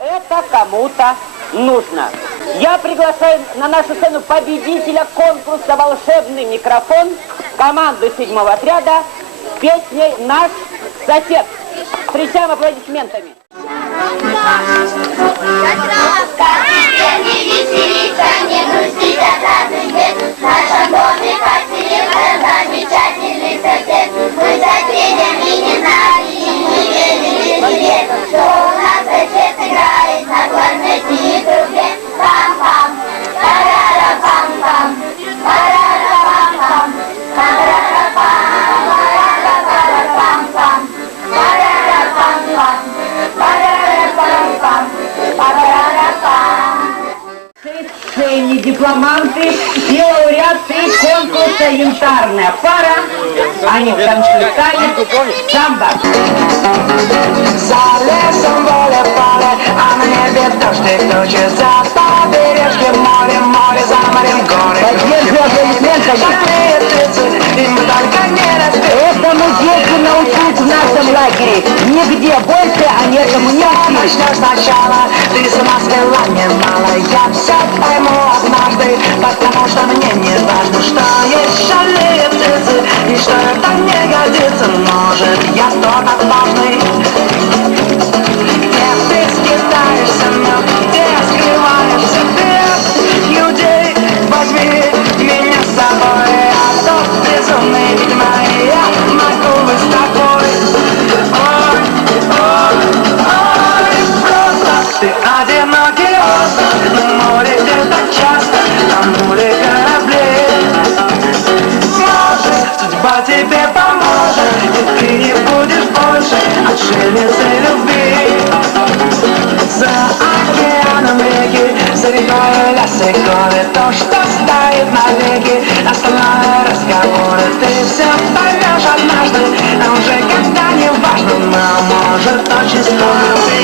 Это кому-то нужно. Я приглашаю на нашу сцену победителя конкурса «Волшебный микрофон», команду 7-го отряда с песней «Наш сосед». Встречаем аплодисментами. Не веселиться, не грустить от разных бед. В нашем доме, как всегда, замечательный сосед. Мы соседями не знали и не верили себе, что у нас сосед играет на кларнете и трубе. Пам-пам, парара-пам-пам, парара-пам-пам, парара-пам, парара-пам-пам, парара-пам-пам, парара-пам-пам, парара-пам. Шейни дипломанты и лауреаты конкурса «Янтарная пара». Они танцуют танец самбо. За лесом поле, а на небе дождь и тучи. За побережьем море, за морем горы. Поддерживай аплодисментами. Шальные птицы, и мы только не разберемся. Этому дети научились в нашем лагере. Нигде больше они этому не учились. Начнешь сначала, ты сама свела немало. Я все пойму однажды, потому что мне не важно, что есть шальные птицы и что это не годится. Может, я тот отважный, где ты скитаешься, но где скрываешься ты, людей, возьми меня с собой. Я тот безумный, ведьма, и я могу быть с тобой. Ой, просто ты одинокий остров, на море где-то часто, на море кораблей. Может, судьба тебе поможет, и ты не будешь больше отшельницей любви. За океаном реки, за рекой леса и горы, то, что стоит навеки, остальное разговоры. Ты все поймешь однажды, а уже когда не важно, но может очень скоро ты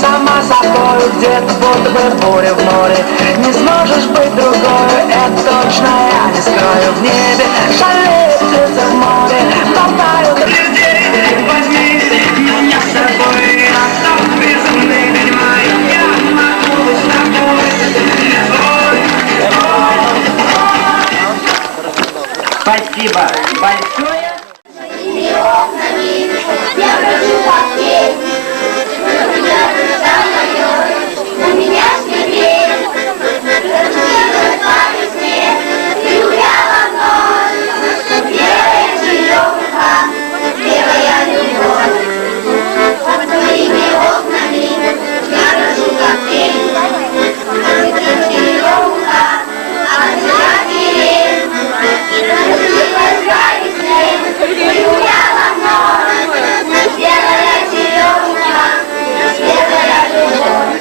сама собой где-то будто бы буря в море. Не сможешь быть другой, это точно я не скрою. В небе шалеют птицы в море, болтают людей. Возьми меня с собой, я тот безумный, ведьма, и я могу быть с тобой. Спасибо большое. Моими окнами я брожу как тень. Меня душа моя, на меня смотреть. Разделась по весне, и гуляла вновь. Белая черемуха, белая любовь. Под твоими окнами я брожу как тень. Белая черемуха, а тебя деревья. Разделась по весне, и гуляла вновь. Белая черемуха, белая любовь.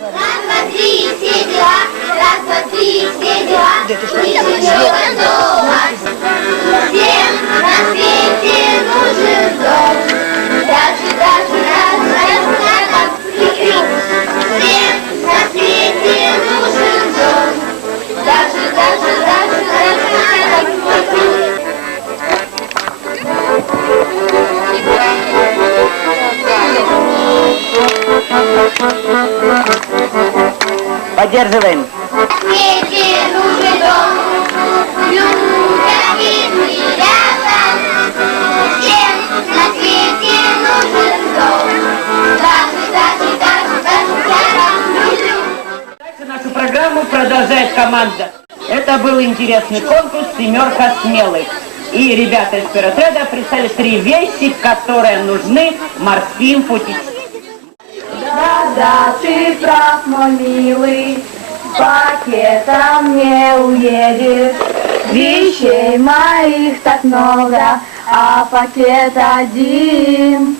Раз, два, три, все дела. Раз, два, три, все дела. Мы живем дома. Всем на свете нужен дом. Даже раз, всем на свете нужен дом. Даже Поддерживаем. на свете нужен дом. Любви рядом. Всем на свете нужен дом. Даже Дальше нашу программу продолжает команда. Это был интересный конкурс «Семерка смелых». И ребята из пиротряда представили 3 вещи, которые нужны морским путешественникам. Да, ты прав, мой милый, пакетом не уедешь. Вещей моих так много, а пакет один.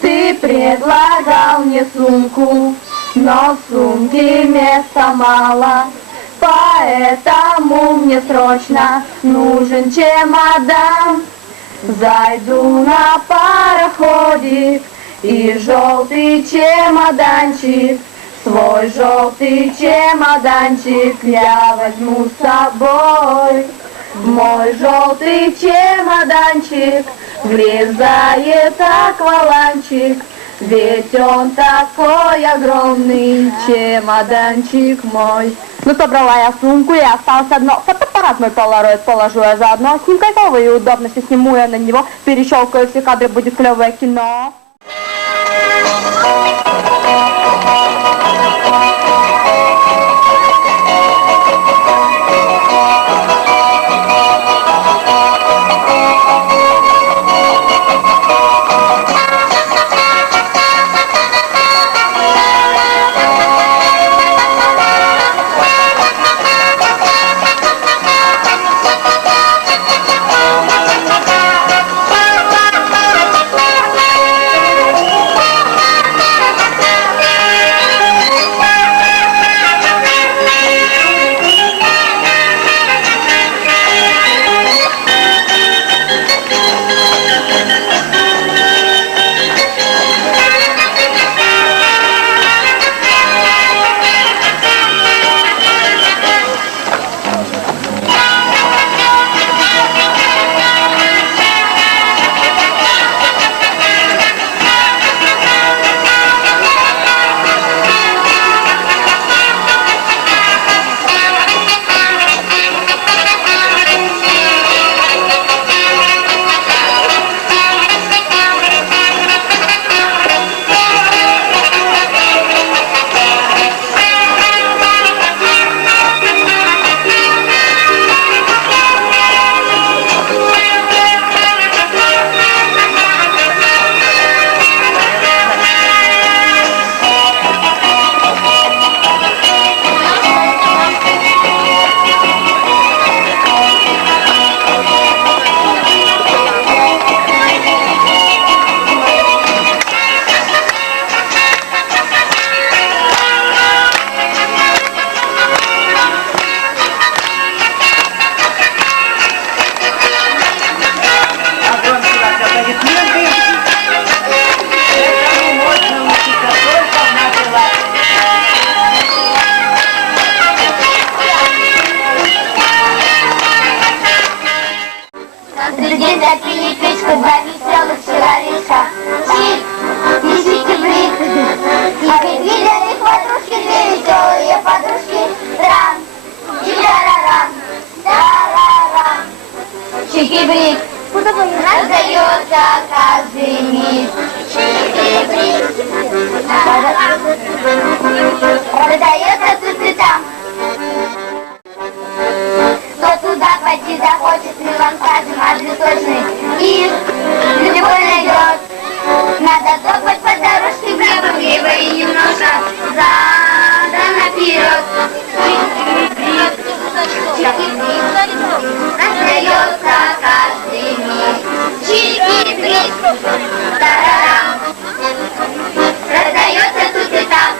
Ты предлагал мне сумку, но в сумке места мало. Поэтому мне срочно нужен чемодан. Зайду на пароходик и желтый чемоданчик, свой желтый чемоданчик я возьму с собой. Мой желтый чемоданчик влезает акваланчик, ведь он такой огромный чемоданчик мой. Ну, собрала я сумку, и осталось одно. Фотоаппарат мой полароид положу я заодно. С ним кайфово и удобно, если сниму я на него. Перещелкаю все кадры, будет клевое кино. Запили печку, два веселых человека. Чик, несите брик. А ведь видели подружки, две веселые подружки. Трам, и тарарам, тарарам. Чики-брик, раздается каждый миг. Чики-брик, раздается тут и там. Кто туда пойти захочет, мы вам скажем адрес точный. И любой найдет. Надо топать по дорожке влево и немножко задом наперед. Раздается каждый миг. Чики-брик, тарарам. Раздается тут и там.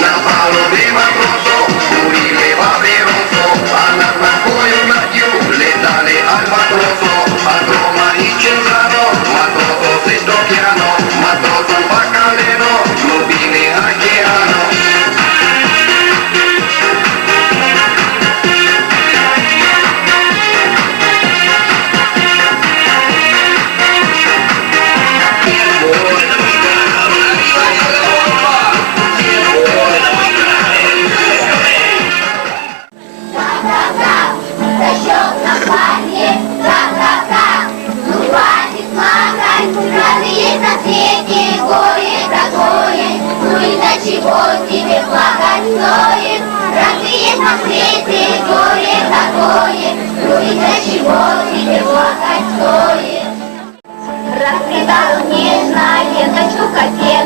На палубе матросов курили папиросу, а над Москвою ночью летали альбатросу. От Рома и Чинзано, матросов из Токиано, матросов по колено, глубины океану. Чего тебе плакать стоит? Разве есть на свете горе такое? Ну и для чего тебе плакать стоит? Раскидал нежно веточку кофе,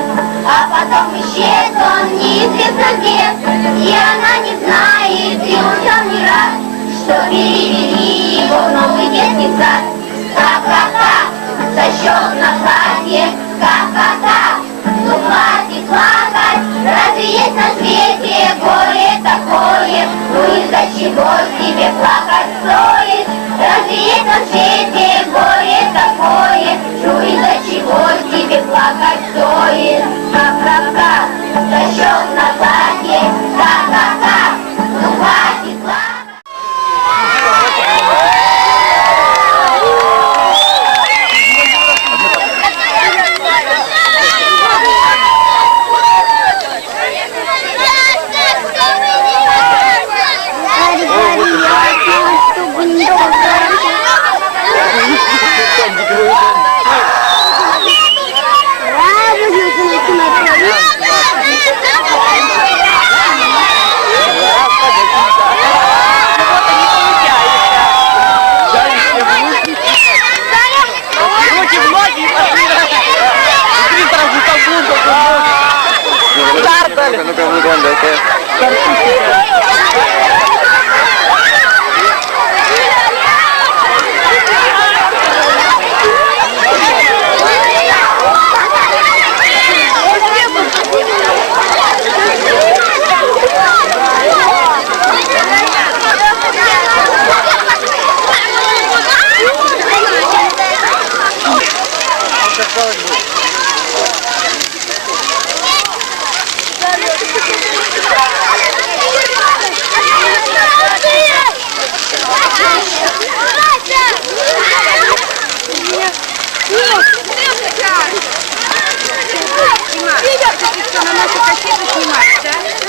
а потом исчез он неизвестно где. И она не знает, и он сам не рад, что перевели его в новый детский сад. Ха-ха-ха, защел на платье, ха-ха-ха, ну хватит плакать. Разве есть на свете горе такое? Ну из-за чего тебе плакать стоит? Разве есть на свете горе такое? Ну из-за чего тебе плакать стоит? Ха-ха-ха, защел на платье, ха-ха-ха, ну хватит.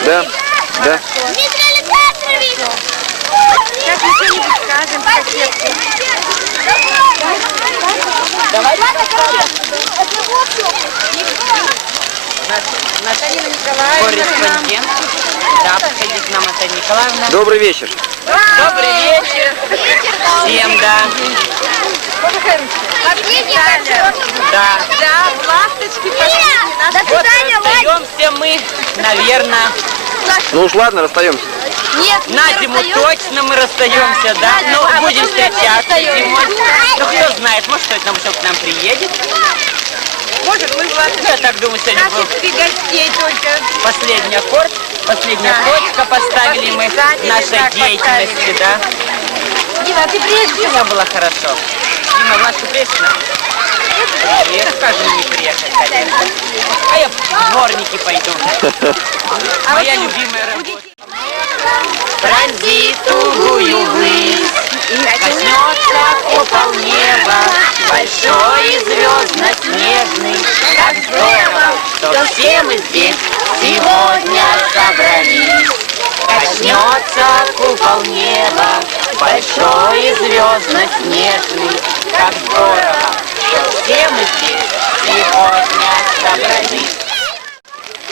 Да, да. Дмитрий Александрович! Сейчас ничего не скажем, кассетки. Давай. Наталья Николаевна. Корреспондент. Да, подходи к нам, Наталья Николаевна. Добрый вечер. Добрый вечер. Всем, да. Последний концерт. Да. Да, ласточки. последний наш. До Вот свидания, Ладя! расстаемся мы, наверное. Ну уж ладно, расстаемся. Нет, На зиму точно мы расстаемся, да? Ну, будем встречаться зимой. Ну, кто знает, может, кто-то нам еще к нам приедет. Может, мы Я так думаю, сегодня был наших гостей только. последний аккорд, последняя точка поставили мы нашей деятельности, да? Дима, ты приедешь? Все было хорошо. Дима, Влашка, приехали? Привет, скажем, не приехать, конечно. А я в дворники пойду. Моя любимая работа. Пронзит тугую высь, и коснется купол неба, большой и звездно-снежный. Как здорово, что все мы здесь сегодня собрались. Коснется купол неба, большой и звездно-снежный. Как здорово, что все мы здесь сегодня собрались.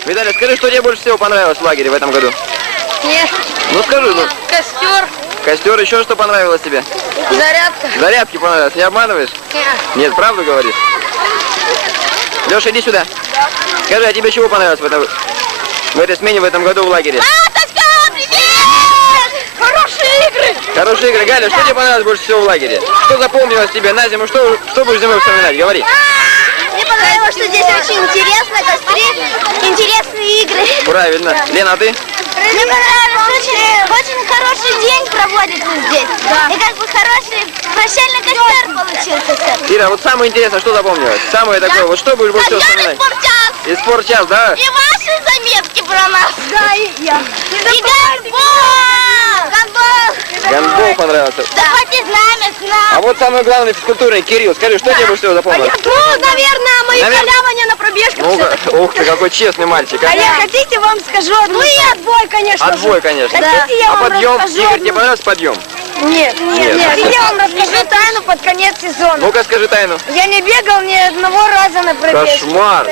Виталий, скажи, что тебе больше всего понравилось в лагере в этом году? Нет, Ну скажи, ну. костер, Костер, еще что понравилось тебе? зарядка. Зарядки понравилось, не обманываешь? Нет, правду говоришь? Леша, иди сюда. Скажи, а тебе чего понравилось в этой смене, в этом году в лагере? Ласточка, привет! Хорошие игры! Хорошие игры. Галя, что тебе понравилось больше всего в лагере? Что запомнилось тебе на зиму? Что будешь зимой вспоминать? Говори. Мне понравилось, что здесь очень интересно, костры, интересные игры. Правильно. Лена, а ты? Мне понравилось, очень хороший день проводится здесь. И как бы хороший прощальный костер получился. Ира, вот самое интересное, что запомнилось? Самое такое, вот что будешь больше всего вспоминать? Спортчас! И спортчас, да? И ваши заметки про нас. Да, и я. И гандбол! Гандбол! Гандбол понравился. Давайте знамя с А нами. вот самый главный физкультурный, Кирилл, скажи, что тебе больше всего запомнилось? Ну, наверное, мои Наверное. халявания на пробежках. Ну, ух ты, какой честный мальчик, а? хотите, вам скажу одну? Ну и отбой, конечно. Отбой, конечно. Хотите, я А вам подъем? расскажу Игорь, одну? тебе понравился подъем? Нет. Нет. Я вам расскажу тайну под конец сезона. Ну-ка, скажи тайну. Я не бегал ни одного раза на пробежке. Кошмар.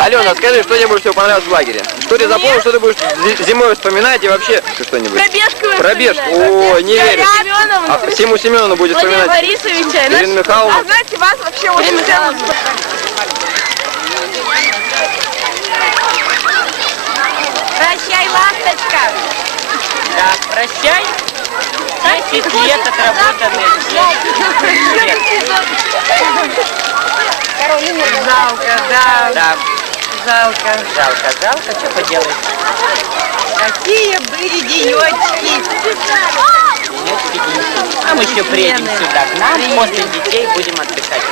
Алена, скажи, что тебе больше всего понравилось в лагере? Что ты запомнил, что ты будешь зимой вспоминать и вообще что-нибудь? Пробежку. О, не верю. А Симу Семеновну будет вспоминать. Борисовича. Ирину Михайловну. знаете, вас вообще очень ценно. Прощай, ласточка. Да, прощай. 10 лет отработанных. Жалко, да. Да, Жалко. жалко, что поделаешь. Какие были денечки. А мы еще приедем сюда к нам, после детей будем отдыхать.